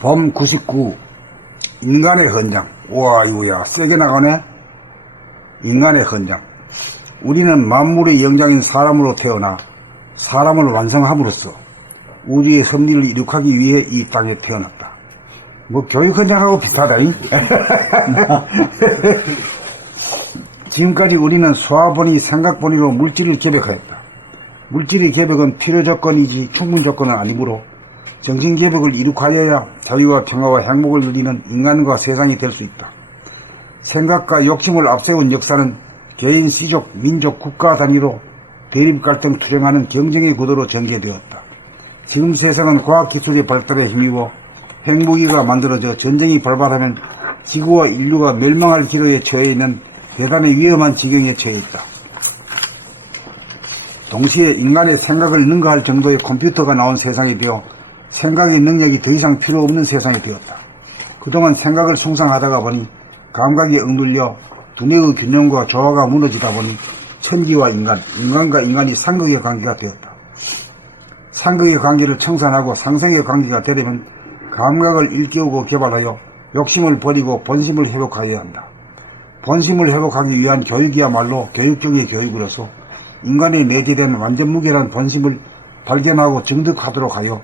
범 99 인간의 헌장. 우와 이거야 세게 나가네. 인간의 헌장. 우리는 만물의 영장인 사람으로 태어나 사람을 완성함으로써 우주의 섭리를 이룩하기 위해 이 땅에 태어났다. 뭐 교육 헌장하고 비슷하다잉. 지금까지 우리는 소화본의 생각본의로 물질을 개벽하였다. 물질의 개벽은 필요 조건이지 충분 조건은 아니므로 정신 개벽을 이룩하여야 자유와 평화와 행복을 누리는 인간과 세상이 될 수 있다. 생각과 욕심을 앞세운 역사는 개인, 시족, 민족, 국가 단위로 대립 갈등 투쟁하는 경쟁의 구도로 전개되었다. 지금 세상은 과학기술의 발달에 힘입어 핵무기가 만들어져 전쟁이 발발하면 지구와 인류가 멸망할 기로에 처해 있는 대단히 위험한 지경에 처해 있다. 동시에 인간의 생각을 능가할 정도의 컴퓨터가 나온 세상이 되어 생각의 능력이 더 이상 필요 없는 세상이 되었다. 그동안 생각을 숭상하다가 보니 감각이 억눌려 두뇌의 균형과 조화가 무너지다 보니 천지와 인간, 인간과 인간이 상극의 관계가 되었다. 상극의 관계를 청산하고 상생의 관계가 되려면 감각을 일깨우고 개발하여 욕심을 버리고 본심을 회복하여야 한다. 본심을 회복하기 위한 교육이야말로 교육 중의 교육으로서 인간의 내재된 완전 무결한 본심을 발견하고 정득하도록 하여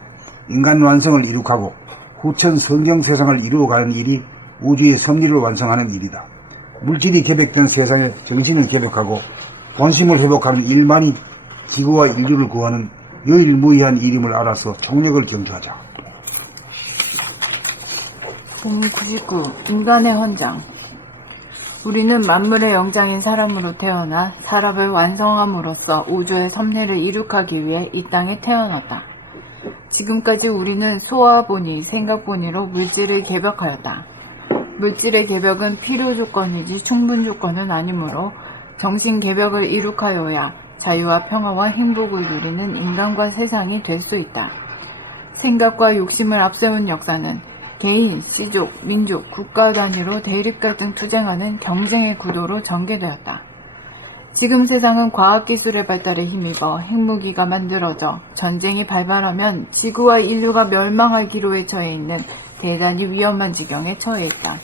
인간 완성을 이룩하고 후천 성경 세상을 이루어가는 일이 우주의 섭리를 완성하는 일이다. 물질이 개벽된 세상에 정신을 개벽하고 본심을 회복하는 일만이 지구와 인류를 구하는 유일무이한 일임을 알아서 총력을 경주하자. 봄 99 인간의 헌장. 우리는 만물의 영장인 사람으로 태어나 사람을 완성함으로써 우주의 섭리를 이룩하기 위해 이 땅에 태어났다. 지금까지 우리는 소화본의, 생각본의로 물질을 개벽하였다. 물질의 개벽은 필요 조건이지 충분 조건은 아니므로 정신 개벽을 이룩하여야 자유와 평화와 행복을 누리는 인간과 세상이 될 수 있다. 생각과 욕심을 앞세운 역사는 개인, 시족, 민족, 국가 단위로 대립 갈등 투쟁하는 경쟁의 구도로 전개되었다. 지금 세상은 과학기술의 발달에 힘입어 핵무기가 만들어져 전쟁이 발발하면 지구와 인류가 멸망할 기로에 처해 있는 대단히 위험한 지경에 처해 있다.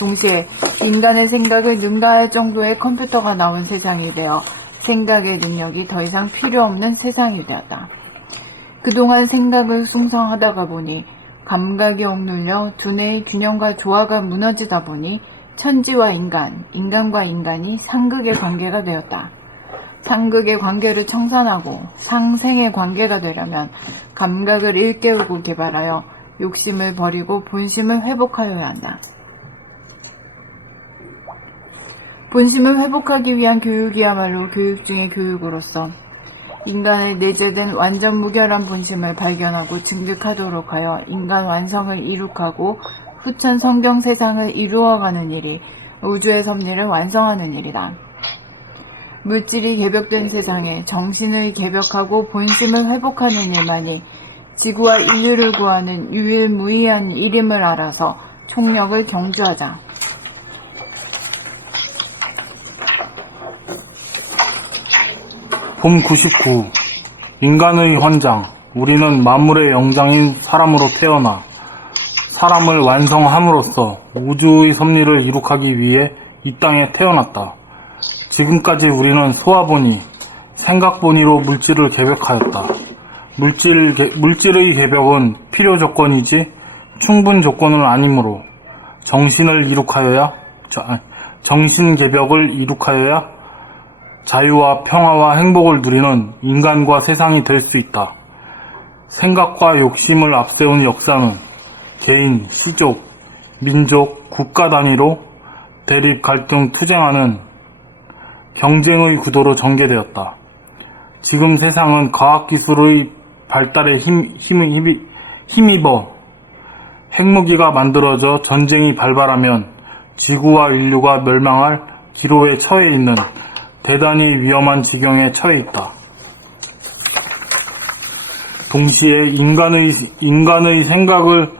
동시에 인간의 생각을 능가할 정도의 컴퓨터가 나온 세상이 되어 생각의 능력이 더 이상 필요 없는 세상이 되었다. 그동안 생각을 숭상하다가 보니 감각이 억눌려 두뇌의 균형과 조화가 무너지다 보니 천지와 인간, 인간과 인간이 상극의 관계가 되었다. 상극의 관계를 청산하고 상생의 관계가 되려면 감각을 일깨우고 개발하여 욕심을 버리고 본심을 회복하여야 한다. 본심을 회복하기 위한 교육이야말로 교육 중의 교육으로서 인간의 내재된 완전 무결한 본심을 발견하고 증득하도록 하여 인간 완성을 이룩하고 후천 성경 세상을 이루어가는 일이 우주의 섭리를 완성하는 일이다. 물질이 개벽된 세상에 정신을 개벽하고 본심을 회복하는 일만이 지구와 인류를 구하는 유일무이한 일임을 알아서 총력을 경주하자. 봄 99 인간의 헌장. 우리는 만물의 영장인 사람으로 태어나 사람을 완성함으로써 우주의 섭리를 이룩하기 위해 이 땅에 태어났다. 지금까지 우리는 소화본의, 생각본의로 물질을 개벽하였다. 물질의 개벽은 필요 조건이지 충분 조건은 아니므로 정신 개벽을 이룩하여야 자유와 평화와 행복을 누리는 인간과 세상이 될 수 있다. 생각과 욕심을 앞세운 역사는 개인, 시족, 민족, 국가 단위로 대립 갈등 투쟁하는 경쟁의 구도로 전개되었다. 지금 세상은 과학기술의 발달에 힘입어 핵무기가 만들어져 전쟁이 발발하면 지구와 인류가 멸망할 기로에 처해 있는 대단히 위험한 지경에 처해 있다. 동시에 인간의 생각을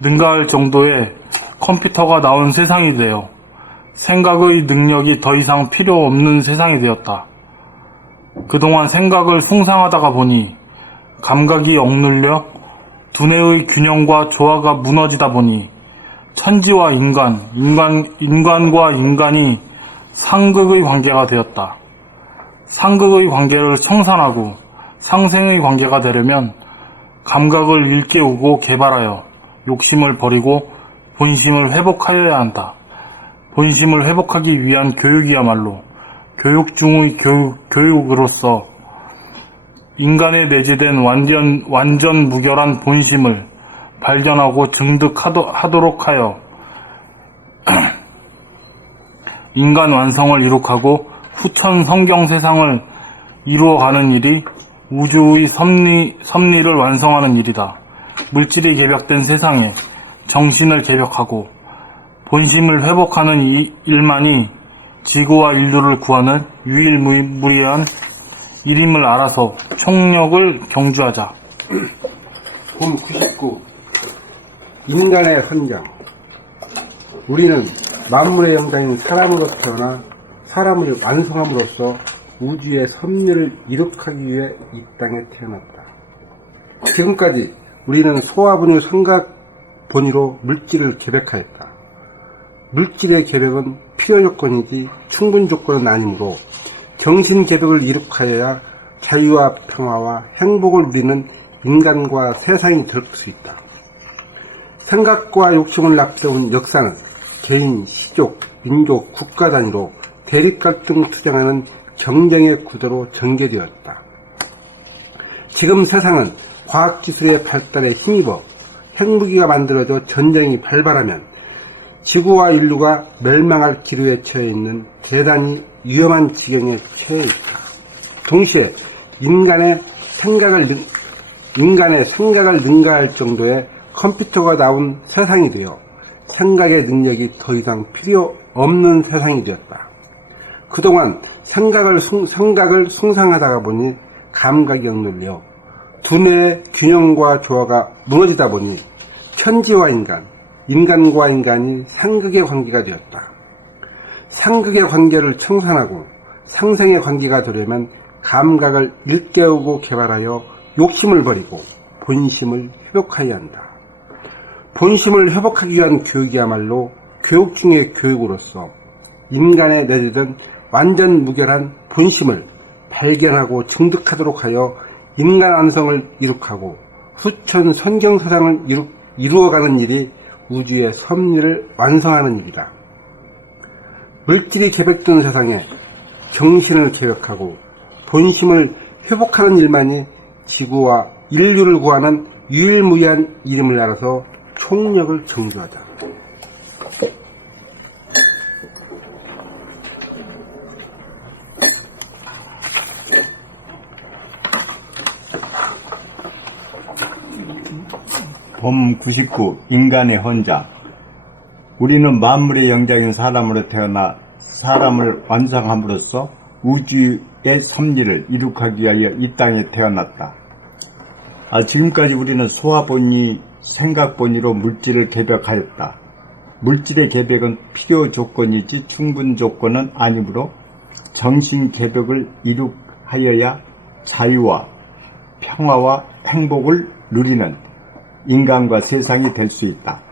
능가할 정도의 컴퓨터가 나온 세상이 되어 생각의 능력이 더 이상 필요 없는 세상이 되었다. 그동안 생각을 숭상하다가 보니 감각이 억눌려 두뇌의 균형과 조화가 무너지다 보니 천지와 인간과 인간이 상극의 관계가 되었다. 상극의 관계를 청산하고 상생의 관계가 되려면 감각을 일깨우고 개발하여 욕심을 버리고 본심을 회복하여야 한다. 본심을 회복하기 위한 교육이야말로 교육 중의 교육으로서 인간에 내재된 완전 무결한 본심을 발견하고 증득하도록 하여 인간 완성을 이룩하고 후천 성경 세상을 이루어가는 일이 우주의 섭리를 완성하는 일이다. 물질이 개벽된 세상에 정신을 개벽하고 본심을 회복하는 이 일만이 지구와 인류를 구하는 유일무이한 일임을 알아서 총력을 경주하자. 봄 99. 인간의 헌장. 우리는 만물의 영장인 사람으로 태어나 사람을 완성함으로써 우주의 섭리를 이룩하기 위해 이 땅에 태어났다. 지금까지 우리는 소화분유 생각본의로 물질을 개벽하였다. 물질의 개벽은 필요 조건이지 충분 조건은 아니므로 정신 개벽을 이룩하여야 자유와 평화와 행복을 누리는 인간과 세상이 될 수 있다. 생각과 욕심을 앞세운 역사는 개인, 시족, 민족, 국가 단위로 대립갈등 투쟁하는 경쟁의 구도로 전개되었다. 지금 세상은 과학기술의 발달에 힘입어 핵무기가 만들어져 전쟁이 발발하면 지구와 인류가 멸망할 기류에 처해 있는 대단히 위험한 지경에 처해 있다. 동시에 인간의 생각을 능가할 정도의 컴퓨터가 나온 세상이 되어 생각의 능력이 더 이상 필요 없는 세상이 되었다. 그동안 생각을 숭상하다가 보니 감각이 억눌려 두뇌의 균형과 조화가 무너지다 보니 천지와 인간과 인간이 상극의 관계가 되었다. 상극의 관계를 청산하고 상생의 관계가 되려면 감각을 일깨우고 개발하여 욕심을 버리고 본심을 회복해야 한다. 본심을 회복하기 위한 교육이야말로 교육 중의 교육으로서 인간에 내재된 완전 무결한 본심을 발견하고 증득하도록 하여 인간 완성을 이룩하고 후천 선경 세상을 이루어가는 일이 우주의 섭리를 완성하는 일이다. 물질이 개벽된 세상에 정신을 개벽하고 본심을 회복하는 일만이 지구와 인류를 구하는 유일무이한 이름을 알아서 총력을 경주하자. 봄 99. 인간의 헌장. 우리는 만물의 영장인 사람으로 태어나 사람을 완성함으로써 우주의 섭리를 이룩하기 위하여 이 땅에 태어났다. 지금까지 우리는 소화본의, 생각본의로 물질을 개벽하였다. 물질의 개벽은 필요 조건이지 충분 조건은 아니므로 정신 개벽을 이룩하여야 자유와 평화와 행복을 누리는 인간과 세상이 될 수 있다.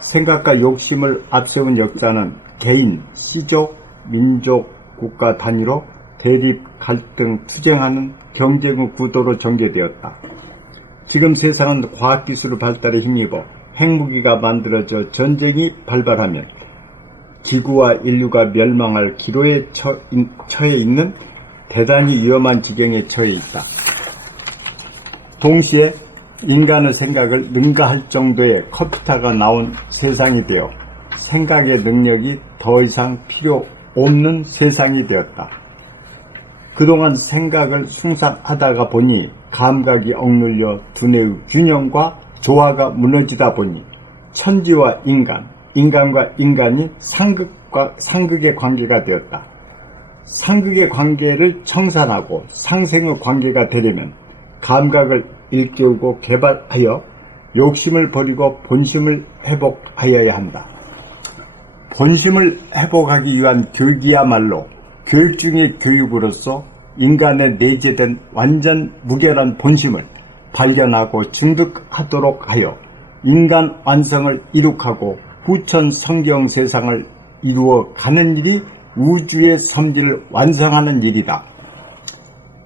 생각과 욕심을 앞세운 역사는 개인, 시족, 민족, 국가 단위로 대립, 갈등, 투쟁하는 경쟁의 구도로 전개되었다. 지금 세상은 과학기술 발달에 힘입어 핵무기가 만들어져 전쟁이 발발하면 지구와 인류가 멸망할 기로에 처해 있는 대단히 위험한 지경에 처해 있다. 동시에 인간의 생각을 능가할 정도의 컴퓨터가 나온 세상이 되어 생각의 능력이 더 이상 필요 없는 세상이 되었다. 그동안 생각을 숭상하다가 보니 감각이 억눌려 두뇌의 균형과 조화가 무너지다 보니 천지와 인간과 인간이 상극의 관계가 되었다. 상극의 관계를 청산하고 상생의 관계가 되려면 감각을 일깨우고 개발하여 욕심을 버리고 본심을 회복하여야 한다. 본심을 회복하기 위한 교육이야말로 교육 중의 교육으로서 인간에 내재된 완전 무결한 본심을 발견하고 증득하도록 하여 인간 완성을 이룩하고 후천 성경 세상을 이루어 가는 일이 우주의 섭리를 완성하는 일이다.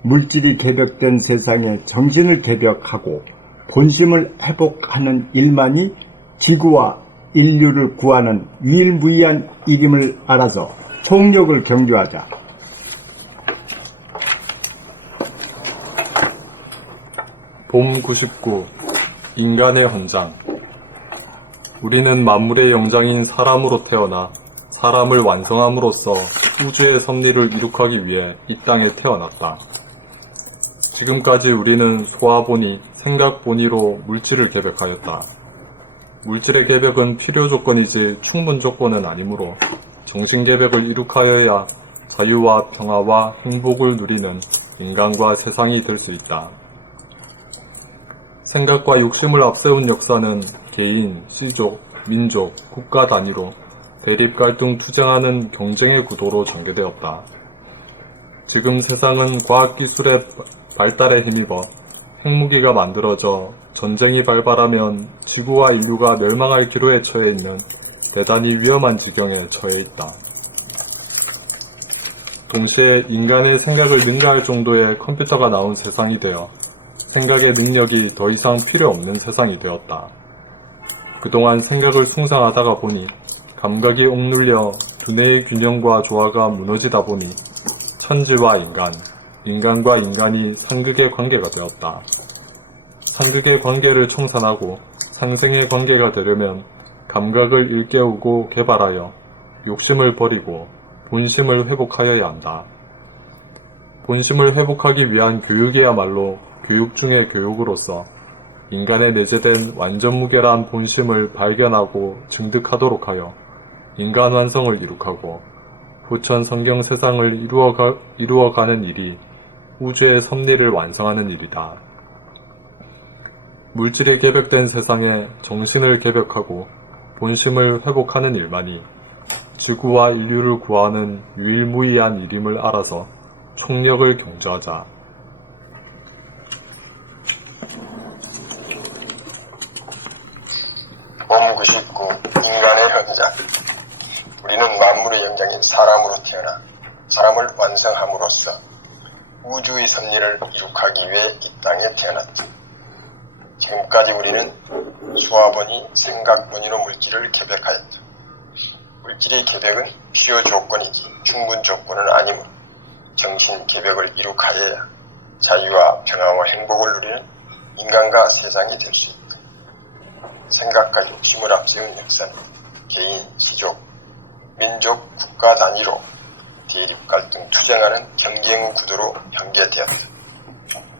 물질이 개벽된 세상에 정신을 개벽하고 본심을 회복하는 일만이 지구와 인류를 구하는 유일무이한 일임을 알아서 총력을 경주하자. 봄 99 인간의 헌장. 우리는 만물의 영장인 사람으로 태어나 사람을 완성함으로써 우주의 섭리를 이룩하기 위해 이 땅에 태어났다. 지금까지 우리는 소화본이, 생각본이로 물질을 개벽하였다. 물질의 개벽은 필요 조건이지 충분 조건은 아니므로 정신 개벽을 이룩하여야 자유와 평화와 행복을 누리는 인간과 세상이 될 수 있다. 생각과 욕심을 앞세운 역사는 개인, 시족, 민족, 국가 단위로 대립 갈등 투쟁하는 경쟁의 구도로 전개되었다. 지금 세상은 과학기술의 발달에 힘입어 핵무기가 만들어져 전쟁이 발발하면 지구와 인류가 멸망할 기로에 처해 있는 대단히 위험한 지경에 처해 있다. 동시에 인간의 생각을 능가할 정도의 컴퓨터가 나온 세상이 되어 생각의 능력이 더 이상 필요 없는 세상이 되었다. 그동안 생각을 숭상하다가 보니 감각이 억눌려 두뇌의 균형과 조화가 무너지다 보니 천지와 인간, 인간과 인간이 상극의 관계가 되었다. 상극의 관계를 청산하고 상생의 관계가 되려면 감각을 일깨우고 개발하여 욕심을 버리고 본심을 회복하여야 한다. 본심을 회복하기 위한 교육이야말로 교육 중의 교육으로서 인간에 내재된 완전무결한 본심을 발견하고 증득하도록 하여 인간 완성을 이룩하고 후천 성경 세상을 이루어가는 일이 우주의 섭리를 완성하는 일이다. 물질이 개벽된 세상에 정신을 개벽하고 본심을 회복하는 일만이 지구와 인류를 구하는 유일무이한 일임을 알아서 총력을 경주하자. 봄 99 인간의 현장. 우리는 만물의 영장인 사람으로 태어나 사람을 완성함으로써 우주의 섭리를 이룩하기 위해 이 땅에 태어났다. 지금까지 우리는 수화본이 생각본이로 물질을 개벽하였다. 물질의 개벽은 필요 조건이지 충분 조건은 아니므로 정신 개벽을 이룩하여야 자유와 평화와 행복을 누리는 인간과 세상이 될 수 있다. 생각과 욕심을 앞세운 역사는 개인, 시족, 민족, 국가 단위로 대립 갈등 투쟁하는 경쟁의 구도로 전개되었다.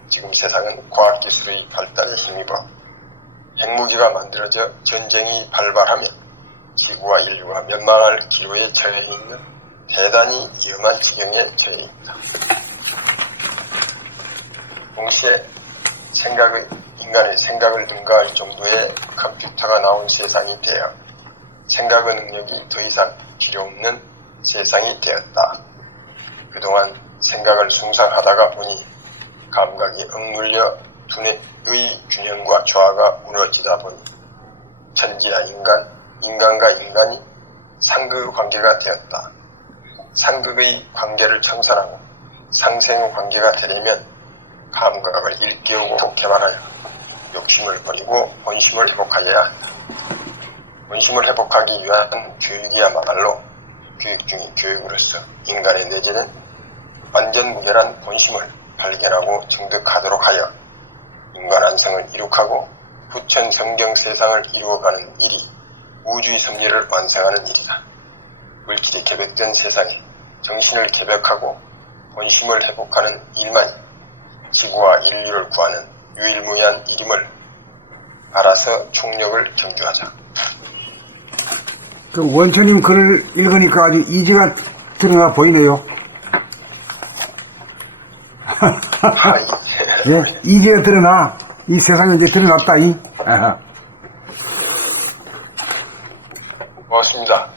지금 세상은 과학기술의 발달에 힘입어 핵무기가 만들어져 전쟁이 발발하면 지구와 인류가 멸망할 기로에 처해 있는 대단히 위험한 지경에 처해 있다. 동시에 인간의 생각을 능가할 정도의 컴퓨터가 나온 세상이 되어 생각의 능력이 더 이상 필요 없는 세상이 되었다. 그동안 생각을 숭상하다가 보니 감각이 억눌려 두뇌의 균형과 조화가 무너지다 보니 천지와 인간과 인간이 상극의 관계가 되었다. 상극의 관계를 청산하고 상생의 관계가 되려면 감각을 일깨우고 개발하여 욕심을 버리고 본심을 회복하여야 한다. 본심을 회복하기 위한 교육이야말로 교육 중의 교육으로서 인간의 내재는 완전 무결한 본심을 발견하고 증득하도록 하여 인간 완성을 이룩하고 후천 성경 세상을 이루어가는 일이 우주의 섭리를 완성하는 일이다. 물질이 개벽된 세상에 정신을 개벽하고 본심을 회복하는 일만이 지구와 인류를 구하는 유일무이한 일임을 알아서 총력을 경주하자. 그 원천님 글을 읽으니까 아주 이지가 드러나 보이네요. 예, 이지가 드러나. 이 세상에 이제 드러났다, 고맙습니다.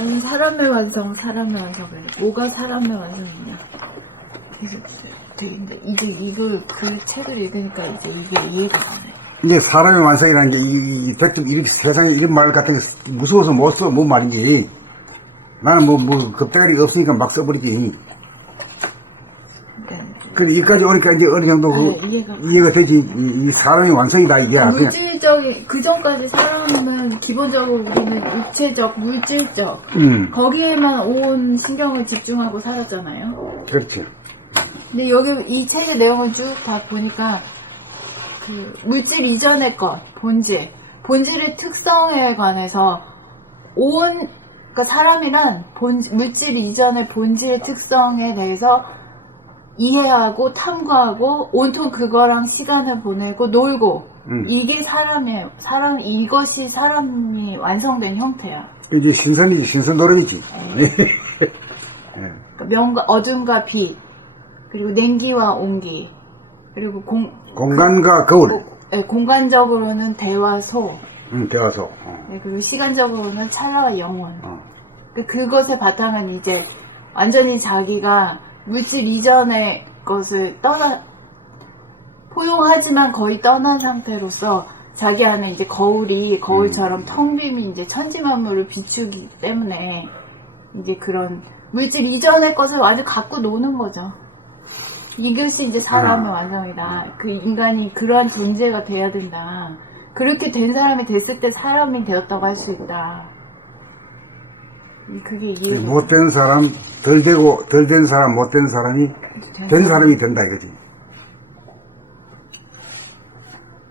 아니, 사람의 완성, 사람의 완성을. 뭐가 사람의 완성이냐. 계속 되겠는데, 이제 이걸, 그 책을 읽으니까 이제 이게 이해가 안 해. 근데 사람의 완성이라는 게, 대충 이렇게 세상에 이런 말 같은 게 무서워서 못 써, 뭔 말인지. 나는 겁대가리 없으니까 막 써버리지. 네. 근데 여기까지 오니까 이제 어느 정도 이해가 되지. 이 사람의 완성이다, 이게. 그냥. 물질적인, 그 전까지 사람은 기본적으로 우리는 육체적, 물질적, 거기에만 온 신경을 집중하고 살았잖아요. 그렇지. 근데 여기 이 책의 내용을 쭉 다 보니까 그 물질 이전의 것, 본질의 특성에 관해서 그러니까 사람이란 물질 이전의 본질의 특성에 대해서 이해하고 탐구하고 온통 그거랑 시간을 보내고 놀고 이게 이것이 사람이 완성된 형태야. 이제 신선이지, 신선 노릇이지. 그러니까 어둠과 빛, 그리고 냉기와 온기, 그리고 공간과 거울. 네, 공간적으로는 대화소, 대화소. 네, 그리고 시간적으로는 찰나와 영혼. 그것의 바탕은 이제 완전히 자기가 물질 이전의 것을 포용하지만 거의 떠난 상태로서 자기 안에 이제 거울처럼 텅 빔이 이제 천지만물을 비추기 때문에 이제 그런 물질 이전의 것을 완전 갖고 노는 거죠. 이것이 이제 사람의 완성이다. 그 인간이 그러한 존재가 돼야 된다. 그렇게 된 사람이 됐을 때 사람이 되었다고 할 수 있다. 그게 이해가. 못된 사람, 덜 된 사람, 못된 사람이 된 사람이 된다 이거지.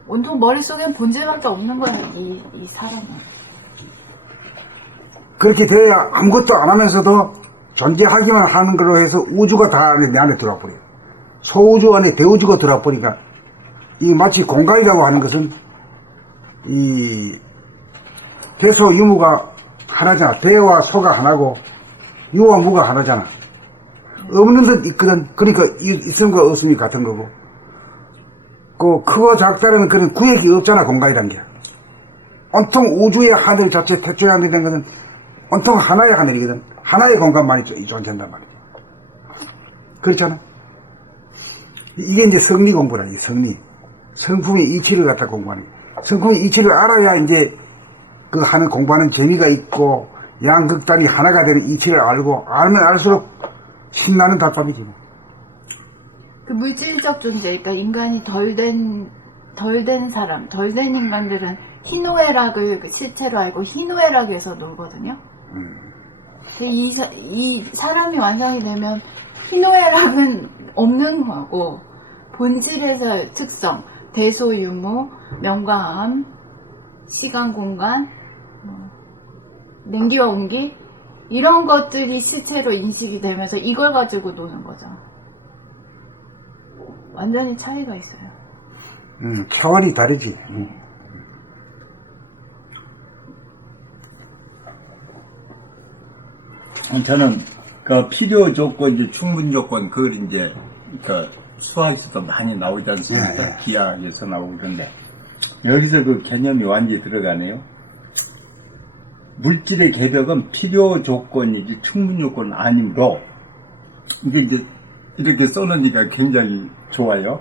온통 머릿속엔 본질밖에 없는 거야, 이 사람은. 그렇게 돼야 아무것도 안 하면서도 존재하기만 하는 걸로 해서 우주가 다 내 안에 들어와 버려요. 소우주 안에 대우주가 들어와 버리니까 이 마치 공간이라고 하는 것은 이 대소 유무가 하나잖아. 대와 소가 하나고 유와 무가 하나잖아. 없는 듯 있거든. 그러니까 있음과 없음이 같은 거고. 그 크고 작다는 그런 구획이 없잖아. 공간이란 게. 온통 우주의 하늘 자체 태초의 하늘이라는 것은 온통 하나의 하늘이거든. 하나의 공간만이 존재한단 말이야. 그렇잖아. 이게 이제 성리 공부라. 이 성리. 성품의 이치를 갖다 공부하는 거야. 성품의 이치를 알아야 이제 그 하는 공부하는 재미가 있고 양극단이 하나가 되는 이치를 알고 알면 알수록 신나는 답답이지. 그 물질적 존재, 그러니까 인간이 덜 된 사람, 덜 된 인간들은 희노애락을 실체로 알고 희노애락에서 놀거든요. 이 사람이 완성이 되면 희노애락은 없는 거고 본질에서의 특성, 대소유무, 명과암, 시간, 공간, 냉기와 온기 이런 것들이 실체로 인식이 되면서 이걸 가지고 노는 거죠. 완전히 차이가 있어요. 차원이 다르지. 저는 그 필요 조건, 이제 충분 조건, 그걸 이제 그 수학에서도 많이 나오지 않습니까? 기하에서 나오고 그런데 여기서 그 개념이 완전히 들어가네요. 물질의 개벽은 필요 조건이지 충분 조건은 아니므로 이게 이제 이렇게 써놓으니까 굉장히 좋아요.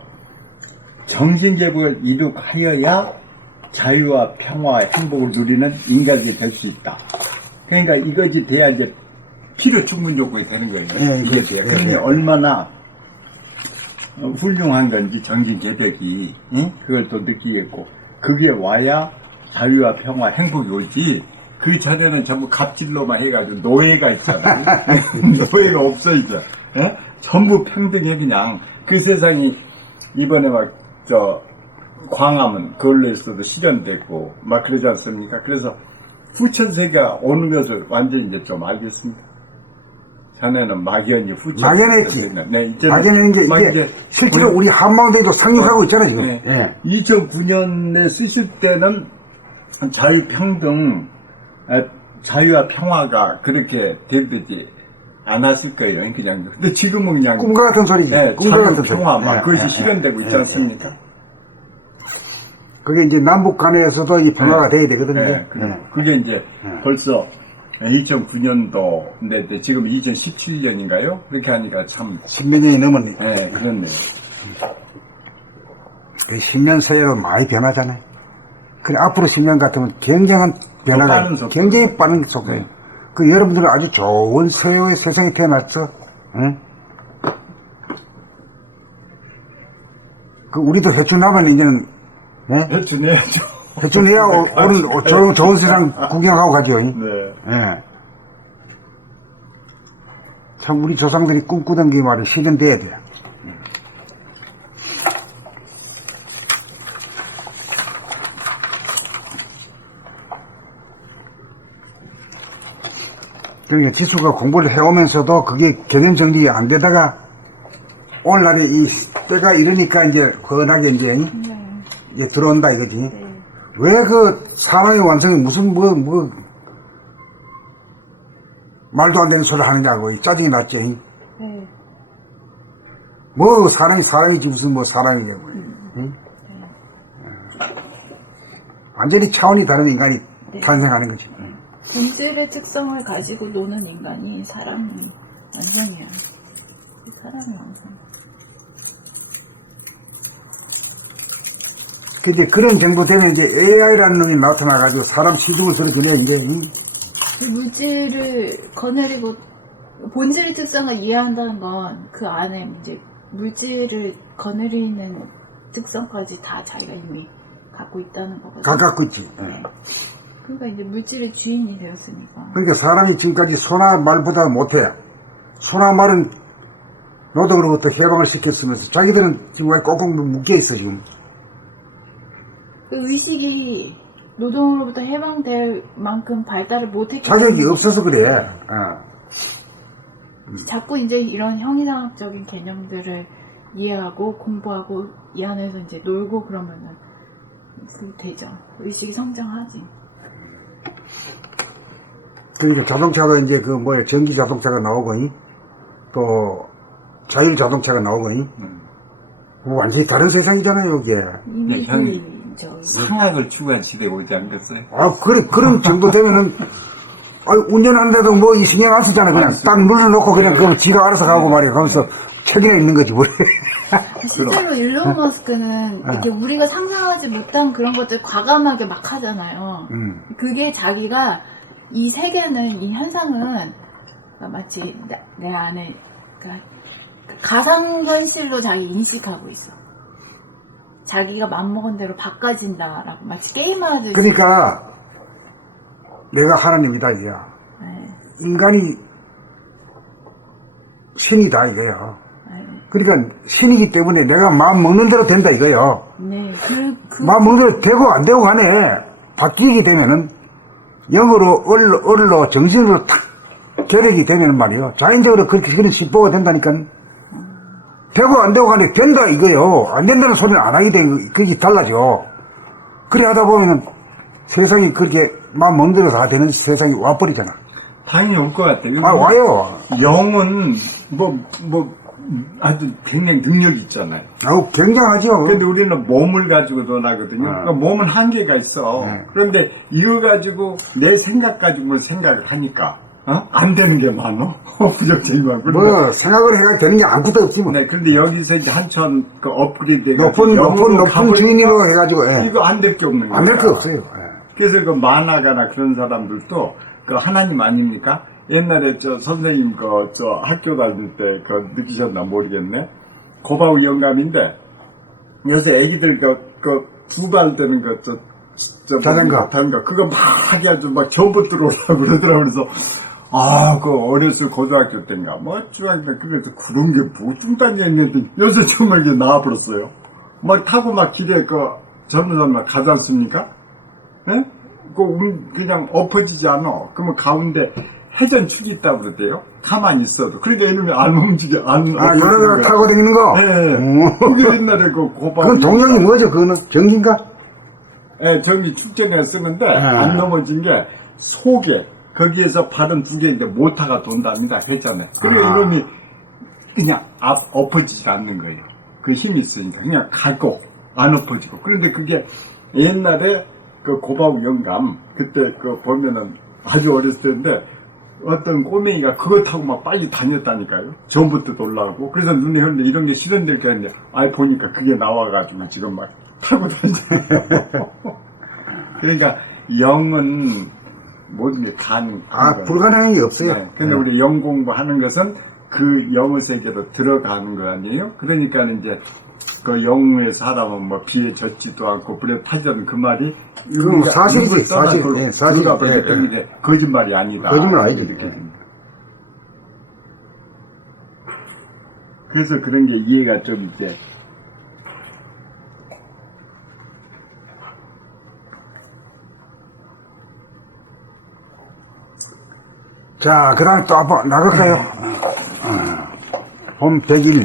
정신 개벽을 이룩하여야 자유와 평화와 행복을 누리는 인간이 될 수 있다. 그러니까 이것이 돼야 이제 필요 충분 조건이 되는 거예요. 이게 돼요. 그러니 얼마나 훌륭한 건지 정신 개벽이 그걸 또 느끼겠고 그게 와야 자유와 평화 행복이 오지. 그 전에는 전부 갑질로만 해가지고 노예가 있잖아요. 노예가 없어 이제. 전부 평등해 그냥. 그 세상이 이번에 막 광화문 그걸로 해서도 실현됐고 막 그러지 않습니까? 그래서 후천세가 오는 것을 완전히 이제 좀 알겠습니다. 전에는 막연히 막연했지. 네, 막연한 게 이게 실제로 우리 한마음대도 상륙하고 있잖아 지금. 네. 2009년에 쓰실 때는 자유평등, 자유와 평화가 그렇게 되지 않았을 거예요. 그냥. 근데 지금은 그냥 꿈과 같은 소리지. 네, 꿈과 같은 자유, 평화 막 그것이 실현되고 있지 않습니까? 그게 이제 남북 간에서도 이 평화가 돼야 되거든요. 그게 이제 벌써 2009년도인데 지금 2017년인가요? 그렇게 하니까 참, 10몇 년이 넘었네. 예, 그렇네요. 그 10년 사이로 많이 변하잖아요. 그래, 앞으로 10년 같으면 굉장한 변화가, 빠른 속도. 굉장히 빠른 속도예요. 네. 그 여러분들은 아주 좋은 새로운 세상에 태어났어. 응? 그 우리도 해충나면 이제는, 예? 해주내야죠. 해충내야 오늘 좋은 세상 구경하고 가죠. 네. 예. 참 우리 조상들이 꿈꾸던 게 말이 실현돼야 돼. 그러니까 지수가 공부를 해오면서도 그게 개념 정리가 안 되다가 오늘날에 이 때가 이러니까 이제 흔하게 이제 들어온다 이거지. 왜 그 사람의 완성이 무슨 말도 안 되는 소리를 하느냐고 이 짜증이 났지. 네. 뭐 사람이지 무슨 뭐 사람이냐고. 응? 완전히 차원이 다른 인간이 탄생하는 거지. 본질의 특성을 가지고 노는 인간이 사람이 완성이에요. 사람이 완성. 근데 그런 정도 되면 이제 AI라는 놈이 나타나가지고 사람 시중을 들어드려 이제. 그 물질을 거느리고 본질의 특성을 이해한다는 건 그 안에 이제 물질을 거느리는 특성까지 다 자기가 이미 갖고 있다는 거거든요. 가깝고 있지. 네. 그러니까 이제 물질의 주인이 되었으니까. 그러니까 사람이 지금까지 소나 말보다 못해. 소나 말은 노동으로부터 해방을 시켰으면서 자기들은 지금 왜 꽁꽁 묶여 있어 지금. 그 의식이 노동으로부터 해방될 만큼 발달을 못했기 자격이 때문에 없어서 그래. 자꾸 이제 이런 형이상학적인 개념들을 이해하고 공부하고 이 안에서 이제 놀고 그러면은 그게 되죠. 의식이 성장하지. 그러니까 자동차도 이제 그 뭐야 전기 자동차가 나오고 또 자율 자동차가 나오고 완전히 다른 세상이잖아요 이게. 이미 형이 저 상학을 추구한 시대에 오지 않겠어요? 아 그런 정도 되면은 운전하는데도 뭐 이 신경 안 쓰잖아. 그냥 딱 눌러놓고 그냥 그럼 지가 알아서 가고 말이야. 그러면서 책이나 있는 거지 뭐. 실제로 일론 머스크는 이렇게 우리가 상상하지 못한 그런 것들 과감하게 막 하잖아요. 그게 자기가 이 세계는 이 현상은 마치 내 안에 그러니까 가상현실로 자기 인식하고 있어. 자기가 맘먹은 대로 바꿔진다라고 마치 게임하듯이. 그러니까 내가 하나님이다 이거야. 네. 인간이 신이다 이거야. 네. 그러니까 신이기 때문에 내가 마음 먹는 대로 된다 이거요. 네. 마음 먹는 대로 되고 안 되고 간에 바뀌게 되면은 영으로 얼로 정신으로 탁 결핵이 되면 말이요. 자연적으로 그런 신보가 된다니까. 되고 안 되고 간에 된다 이거요. 안 된다는 소리는 안 하게 되는 그게 달라져. 그래 하다 보면은 세상이 그렇게 마음 먹는 대로 다 되는 세상이 와버리잖아. 당연히 올 것 같아요. 와요. 영은 아주 굉장히 능력이 있잖아요. 아우 굉장하죠. 근데 우리는 몸을 가지고 논하거든요. 그러니까 몸은 한계가 있어. 그런데 이거 가지고 내 생각 가지고 생각을 하니까 안 되는 게 많어. 부정적인 거. 뭐 생각을 해가 되는 게 아무것도 없지 뭐. 네, 그런데 여기서 이제 한참 그 업그레이드 높은 주인으로 해가지고 이거 안 될 게 없는 거야. 안 될 게 없어요. 그래서 그 만화가나 그런 사람들도 그 하나님 아닙니까? 옛날에 저 선생님 저 학교 다닐 때 그 느끼셨나 모르겠네. 고바우 영감인데 요새 애기들 그 부발되는 자전거 그거 막 해가지고 막 전부 들어오라고 그러더라고. 그래서 그 어렸을 고등학교 때인가 뭐 중학교 때 그래서 그런 게 뭐 뚱딴지 했는데 요새 정말 이게 나와버렸어요. 막 타고 막 길에 그 젊은 사람 가지 않습니까? 예? 그냥 엎어지지 않아. 그러면 가운데 회전축이 있다고 그러대요. 가만히 있어도. 그러니까 이놈이 안 움직여, 안. 여러 개 타고 다니는 거? 네. 그게 옛날에 고바. 그건 동영이 뭐죠, 그거는? 전기인가? 예, 전기 축전기가 쓰는데, 안 넘어진 게, 속에, 거기에서 발은 두 개인데, 모터가 돈답니다. 했잖아요. 그러니까 이놈이 그냥 엎어지지 않는 거예요. 그 힘이 있으니까. 그냥 가고, 안 엎어지고. 그런데 그게 옛날에 그 고바우 영감, 그때 그 보면은 아주 어렸을 때인데 어떤 꼬맹이가 그거 타고 막 빨리 다녔다니까요. 전부터 놀라고. 그래서 눈에 흐르는데 이런 게 실현될까 했는데 보니까 그게 나와가지고 지금 막 타고 다니잖아요. 그러니까 영은 모든 게 가능. 불가능한 게 없어요. 네. 근데 우리 영 공부하는 것은 그 영의 세계로 들어가는 거 아니에요? 그러니까 이제 그 영의 사람은 뭐 비에 젖지도 않고 불에 타지 않는 그 말이 그럼 사실이지, 사실. 네, 사실. 그러기 때문에 거짓말이 아니다. 거짓말 아니지. 이렇게 됩니다. 그래서 그런 게 이해가 좀 이제 자, 그 다음에 또 한번 나갈까요? 봄 100일